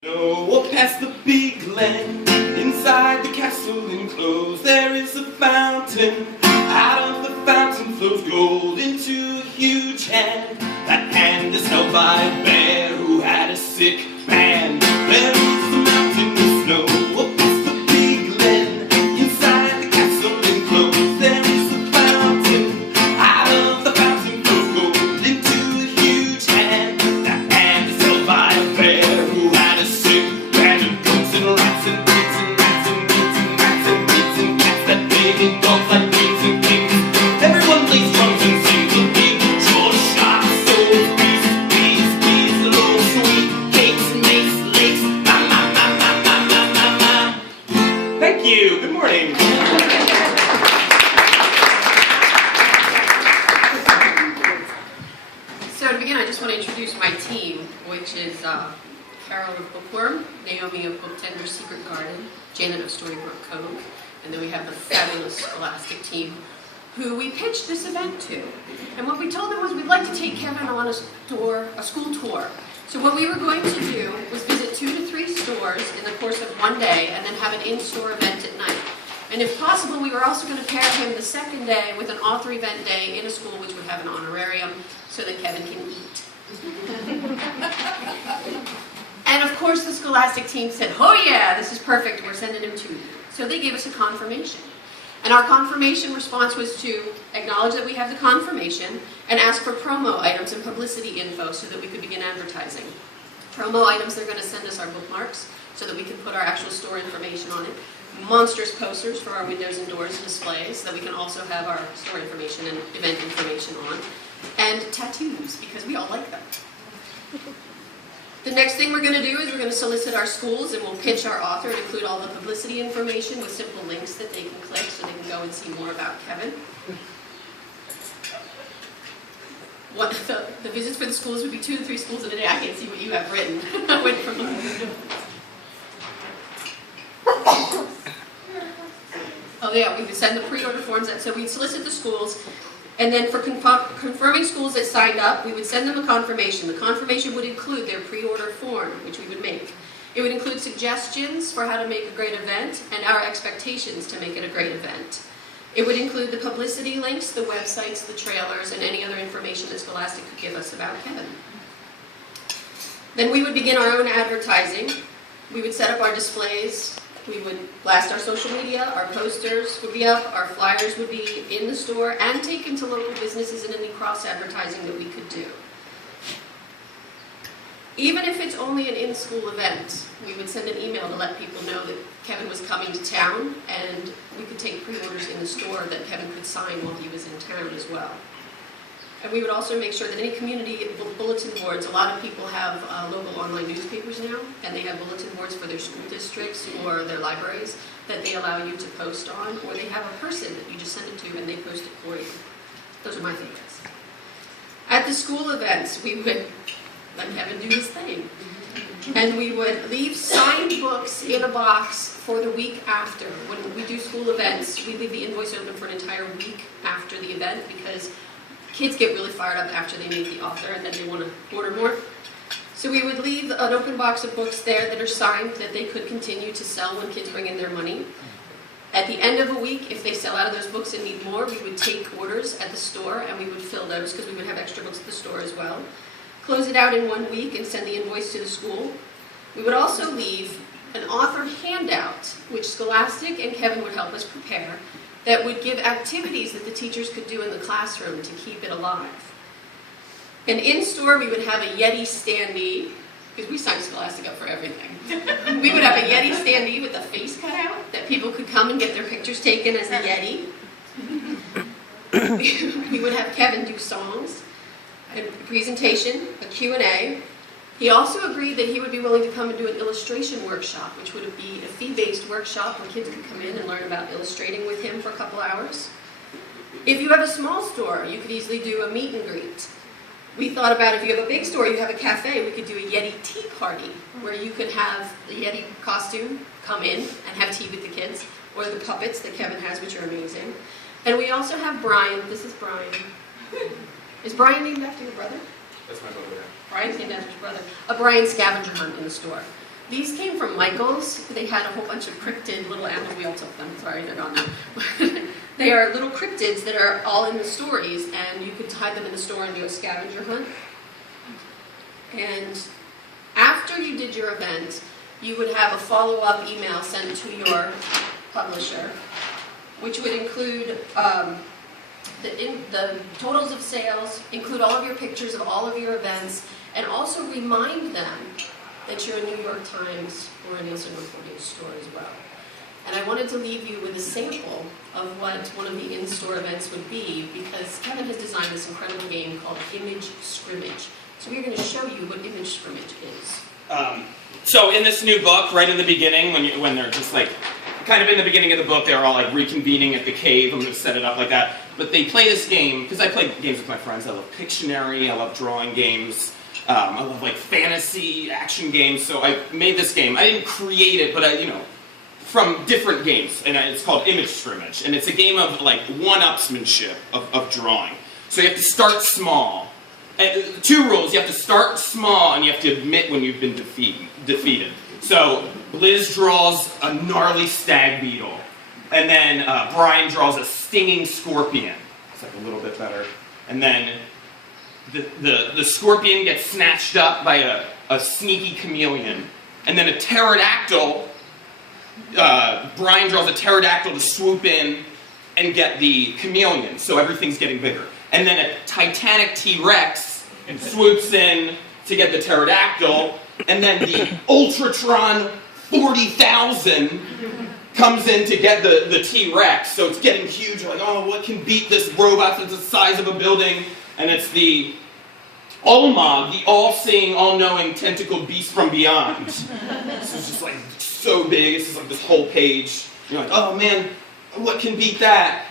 No, past the big land, inside the castle enclosed, there is a fountain. Out of the fountain flows gold into a huge hand. That hand is held by a bear who had a sick man. There is a mountain of snow, past the big land, inside the castle enclosed, there is a fountain. Out of the fountain flows gold into a huge hand. That hand is held by a bear who had a sick man. And goats and rats and pigs and rats and pigs and rats and pigs and cats that big and dogs like pigs and kings. Everyone plays drums and sings a big George shot. So bees, bees, bees, little sweet cakes, mace, lakes. Ma, ma, ma, ma, ma, ma, ma, ma. Thank you. Good morning. So to begin, I just want to introduce my team, which is Carol of Bookworm, Naomi of Book Tender Secret Garden, Janet of Storybrooke Cove, and then we have the fabulous Scholastic team who we pitched this event to. And what we told them was we'd like to take Kevin on a school tour. So what we were going to do was visit 2 to 3 stores in the course of one day and then have an in-store event at night. And if possible, we were also going to pair him the second day with an author event day in a school which would have an honorarium so that Kevin can eat. And of course the Scholastic team said, oh yeah, this is perfect, we're sending him to you. So they gave us a confirmation. And our confirmation response was to acknowledge that we have the confirmation and ask for promo items and publicity info so that we could begin advertising. Promo items, they're going to send us our bookmarks so that we can put our actual store information on it. Monstrous posters for our windows and doors and displays so that we can also have our store information and event information on. And tattoos, because we all like them. The next thing we're going to do is we're going to solicit our schools and we'll pitch our author and include all the publicity information with simple links that they can click so they can go and see more about Kevin. The visits for the schools would be 2 to 3 schools in a day. I can't see what you have written. Oh yeah, we would send the pre-order forms out. So we'd solicit the schools, and then for confirming schools that signed up, we would send them a confirmation. The confirmation would include their pre-order form, which we would make. It would include suggestions for how to make a great event and our expectations to make it a great event. It would include the publicity links, the websites, the trailers, and any other information that Scholastic could give us about Kevin. Then we would begin our own advertising. We would set up our displays. We would blast our social media, our posters would be up, our flyers would be in the store, and taken to local businesses and any cross-advertising that we could do. Even if it's only an in-school event, we would send an email to let people know that Kevin was coming to town, and we could take pre-orders in the store that Kevin could sign while he was in town as well. And we would also make sure that any community bulletin boards, a lot of people have local online newspapers now, and they have bulletin boards for their school districts or their libraries that they allow you to post on, or they have a person that you just send it to and they post it for you. Those are my favorites. At the school events, we would let Kevin do his thing. And we would leave signed books in a box for the week after. When we do school events, we leave the invoice open for an entire week after the event because kids get really fired up after they meet the author and then they want to order more. So we would leave an open box of books there that are signed that they could continue to sell when kids bring in their money. At the end of a week, if they sell out of those books and need more, we would take orders at the store and we would fill those because we would have extra books at the store as well. Close it out in 1 week and send the invoice to the school. We would also leave an author handout, which Scholastic and Kevin would help us prepare, that would give activities that the teachers could do in the classroom to keep it alive. And in-store, we would have a Yeti standee, because we signed Scholastic up for everything. We would have a Yeti standee with a face cut out that people could come and get their pictures taken as the Yeti. We would have Kevin do songs, a presentation, a Q&A. He also agreed that he would be willing to come and do an illustration workshop, which would be a fee-based workshop where kids could come in and learn about illustrating with him for a couple hours. If you have a small store, you could easily do a meet and greet. We thought about if you have a big store, you have a cafe, we could do a Yeti tea party, where you could have the Yeti costume come in and have tea with the kids, or the puppets that Kevin has, which are amazing. And we also have Brian. This is Brian. Is Brian named after your brother? That's my brother. Brian's named after his brother. A Brian scavenger hunt in the store. These came from Michael's. They had a whole bunch of cryptid little animals. We all took them. Sorry, they're gone now. They are little cryptids that are all in the stories, and you could hide them in the store and do a scavenger hunt. And after you did your event, you would have a follow-up email sent to your publisher, which would include the totals of sales, include all of your pictures of all of your events, and also remind them that you're a New York Times or a Nielsen Reporting store as well. And I wanted to leave you with a sample of what one of the in-store events would be, because Kevin has designed this incredible game called Image Scrimmage. So we're going to show you what Image Scrimmage is. So in this new book, right in the beginning, when they're just like, kind of in the beginning of the book, they're all like reconvening at the cave. I'm going to set it up like that. But they play this game, because I play games with my friends. I love Pictionary, I love drawing games. I love like fantasy action games, so I made this game. I didn't create it, but from different games, and it's called Image Scrimmage, and it's a game of like one-upsmanship of drawing. So you have to start small. Two rules: you have to start small, and you have to admit when you've been defeated. So Liz draws a gnarly stag beetle, and then Brian draws a stinging scorpion. It's like a little bit better, and then the scorpion gets snatched up by a sneaky chameleon. And then a pterodactyl, Brian draws a pterodactyl to swoop in and get the chameleon, so everything's getting bigger. And then a titanic T-Rex swoops in to get the pterodactyl, and then the Ultratron 40,000 comes in to get the T-Rex, so it's getting huge. Like, oh, what can beat this robot that's the size of a building? And it's the Olmog, the all-seeing, all-knowing tentacled beast from beyond. So it's just like so big, it's just like this whole page. You're like, oh man, what can beat that?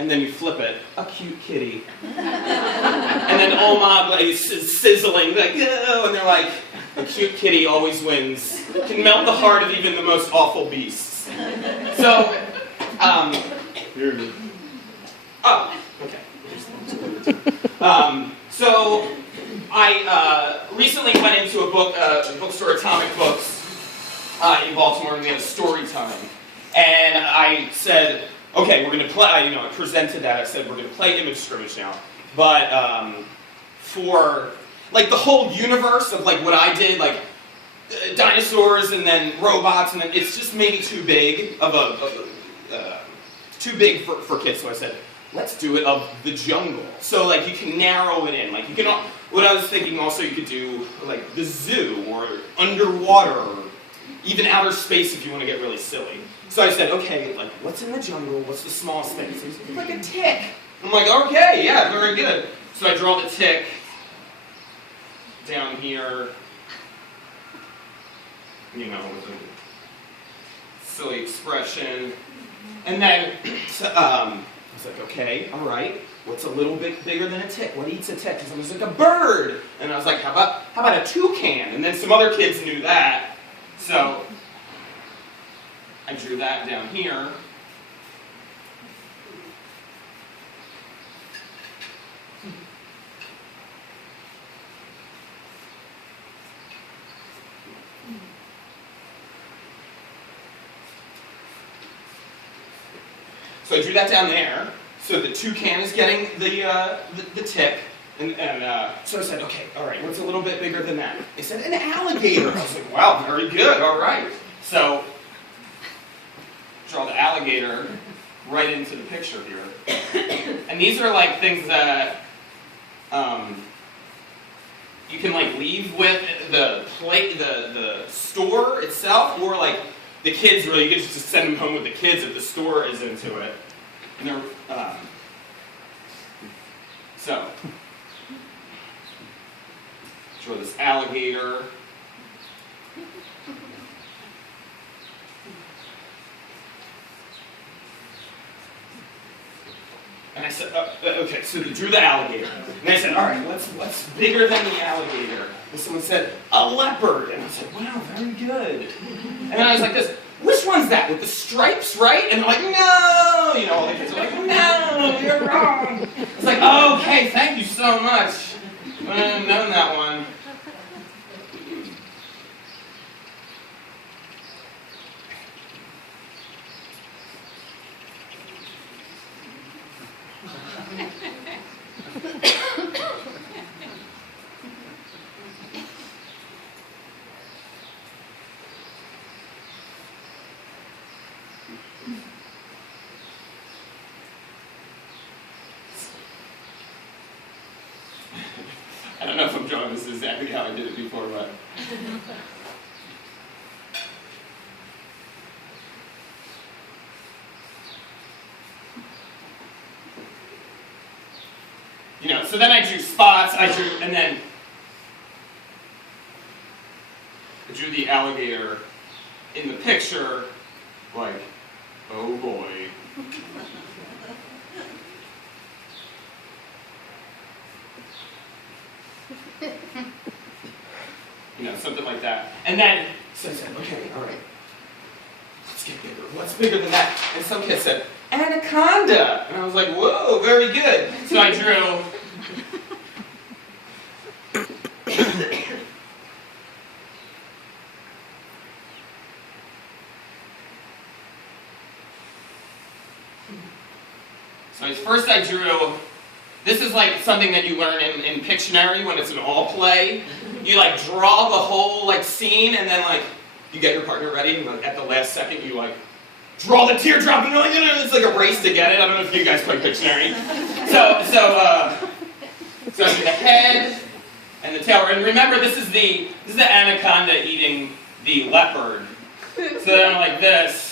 And then you flip it, a cute kitty. And then Olmog like is sizzling, like, oh, and they're like, a cute kitty always wins. Can melt the heart of even the most awful beasts. So, oh, okay. So I recently went into a bookstore, Atomic Books, in Baltimore, and we had a story time. And I said, okay, we're going to play, I presented that, I said, we're going to play Image Scrimmage now. But for, like, the whole universe of, like, what I did, like, dinosaurs and then robots, and then it's just maybe too big too big for kids. So I said, let's do it of the jungle. So like you can narrow it in. Like you can. What I was thinking also you could do like the zoo or underwater or even outer space if you want to get really silly. So I said, okay, like what's in the jungle? What's the smallest thing? So he's like a tick. I'm like, okay, yeah, very good. So I draw the tick down here. With a silly expression. And then I was like, okay, all right, what's a little bit bigger than a tick? What eats a tick? And someone was like, a bird. And I was like, how about a toucan? And then some other kids knew that. So I drew that down here. So I drew that down there. So the toucan is getting the tick. And so I said, okay, all right, what's a little bit bigger than that? They said, an alligator. I was like, wow, very good, all right. So draw the alligator right into the picture here. And these are like things that you can like leave with the store itself, or like the kids really, you can just send them home with the kids if the store is into it. And they're, so, draw this alligator. And I said, okay, so they drew the alligator. And I said, all right, what's bigger than the alligator? And someone said, a leopard. And I said, wow, very good. And then I was like this, which one's that? With the stripes, right? And they're like, no! All the kids are like, no, you're wrong. It's like, okay, thank you so much. I didn't know that one. I don't know if I'm drawing this exactly how I did it before, but... You know, so then I drew spots, and then I drew the alligator in the picture, like, oh boy. You know, something like that. And then, so I said, okay, all right, let's get bigger. What's bigger than that? And some kid said, anaconda. And I was like, whoa, very good. So I drew. So first I drew, this is like something that you learn in Pictionary when it's an all play. You like draw the whole like scene and then like you get your partner ready and like, at the last second you like draw the teardrop and like, it's like a race to get it. I don't know if you guys play Pictionary. So I do the head and the tail. And remember this is the anaconda eating the leopard. So then I'm like this.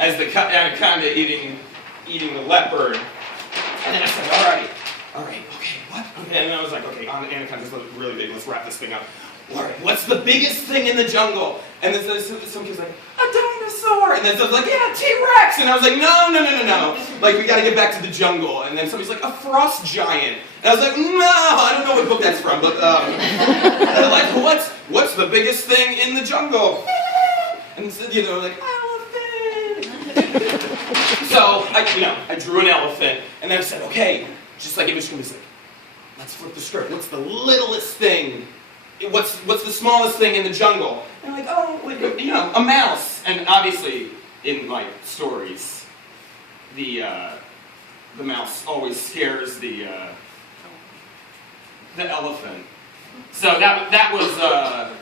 As the anaconda eating the leopard. And then I said, all right, okay, what? Okay, and then I was like, okay, anaconda's really big, let's wrap this thing up. All right, what's the biggest thing in the jungle? And then some kid's like, a dinosaur. And then someone's like, yeah, T-Rex. And I was like, no. Like, we gotta get back to the jungle. And then somebody's like, a frost giant. And I was like, no, I don't know what book that's from, but, they're like, what's the biggest thing in the jungle? And you know, like, elephant. So I drew an elephant, and then I said, okay, just like Image was like, let's flip the script. What's the littlest thing? What's the smallest thing in the jungle? And I'm like, oh, you know, a mouse. And obviously, in like stories, the mouse always scares the elephant. So that was.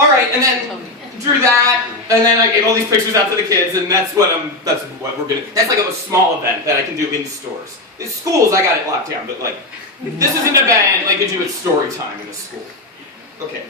All right, and then drew that, and then I gave all these pictures out to the kids, and that's what we're gonna. That's like a small event that I can do in stores. In schools, I got it locked down, but like, this isn't a band. Like, you do it story time in a school. Okay.